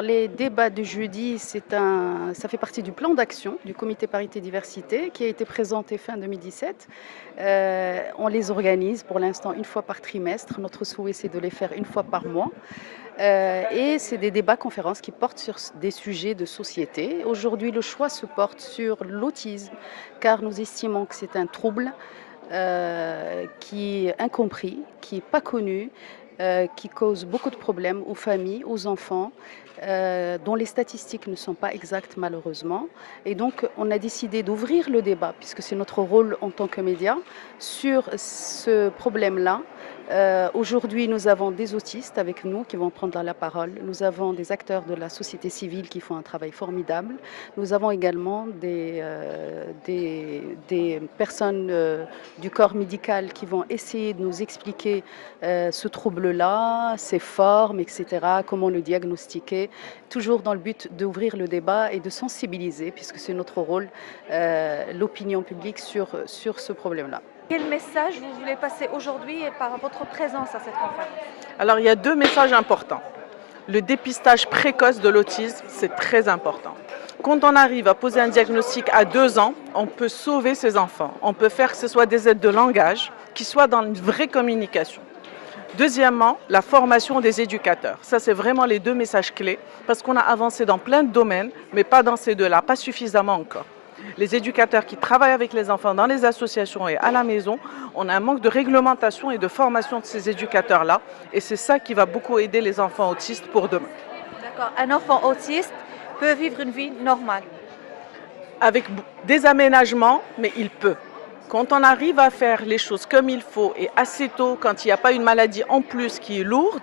Les débats de jeudi, ça fait partie du plan d'action du comité parité diversité qui a été présenté fin 2017. On les organise pour l'instant une fois par trimestre. Notre souhait, c'est de les faire une fois par mois. Et c'est des débats conférences qui portent sur des sujets de société. Aujourd'hui, le choix se porte sur l'autisme, car nous estimons que c'est un trouble qui est incompris, qui n'est pas connu, qui cause beaucoup de problèmes aux familles, aux enfants, dont les statistiques ne sont pas exactes malheureusement. Et donc, on a décidé d'ouvrir le débat, puisque c'est notre rôle en tant que média, sur ce problème-là. Aujourd'hui, nous avons des autistes avec nous qui vont prendre la parole. Nous avons des acteurs de la société civile qui font un travail formidable. Nous avons également des personnes du corps médical qui vont essayer de nous expliquer ce trouble-là, ses formes, etc., comment le diagnostiquer, toujours dans le but d'ouvrir le débat et de sensibiliser, puisque c'est notre rôle, l'opinion publique sur ce problème-là. Quel message vous voulez passer aujourd'hui et par votre présence à cette conférence? Alors, il y a deux messages importants. Le dépistage précoce de l'autisme, c'est très important. Quand on arrive à poser un diagnostic à 2 ans, on peut sauver ces enfants. On peut faire que ce soit des aides de langage qui soient dans une vraie communication. Deuxièmement, la formation des éducateurs. Ça, c'est vraiment les deux messages clés parce qu'on a avancé dans plein de domaines, mais pas dans ces deux-là, pas suffisamment encore. Les éducateurs qui travaillent avec les enfants dans les associations et à la maison, on a un manque de réglementation et de formation de ces éducateurs-là. Et c'est ça qui va beaucoup aider les enfants autistes pour demain. D'accord. Un enfant autiste peut vivre une vie normale. Avec des aménagements, mais il peut. Quand on arrive à faire les choses comme il faut et assez tôt, quand il n'y a pas une maladie en plus qui est lourde,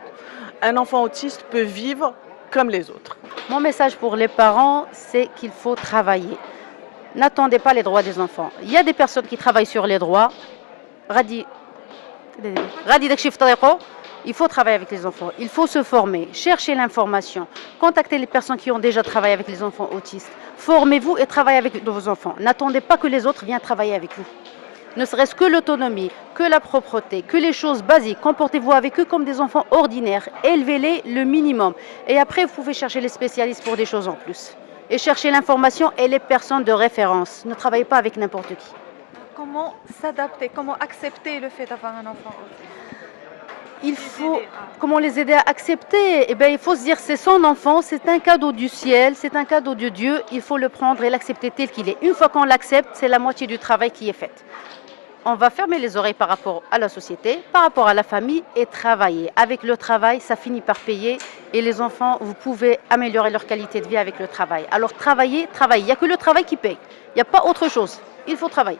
un enfant autiste peut vivre comme les autres. Mon message pour les parents, c'est qu'il faut travailler. N'attendez pas les droits des enfants. Il y a des personnes qui travaillent sur les droits. Il faut travailler avec les enfants. Il faut se former, chercher l'information, contacter les personnes qui ont déjà travaillé avec les enfants autistes. Formez-vous et travaillez avec vos enfants. N'attendez pas que les autres viennent travailler avec vous. Ne serait-ce que l'autonomie, que la propreté, que les choses basiques. Comportez-vous avec eux comme des enfants ordinaires. Élevez-les le minimum. Et après, vous pouvez chercher les spécialistes pour des choses en plus. Et chercher l'information et les personnes de référence. Ne travaillez pas avec n'importe qui. Comment s'adapter, comment accepter le fait d'avoir un enfant autiste? Comment les aider à accepter? Eh bien, il faut se dire c'est son enfant, c'est un cadeau du ciel, c'est un cadeau de Dieu. Il faut le prendre et l'accepter tel qu'il est. Une fois qu'on l'accepte, c'est la moitié du travail qui est fait. On va fermer les oreilles par rapport à la société, par rapport à la famille et travailler. Avec le travail, ça finit par payer et les enfants, vous pouvez améliorer leur qualité de vie avec le travail. Alors travaillez, travaillez. Il n'y a que le travail qui paye. Il n'y a pas autre chose. Il faut travailler.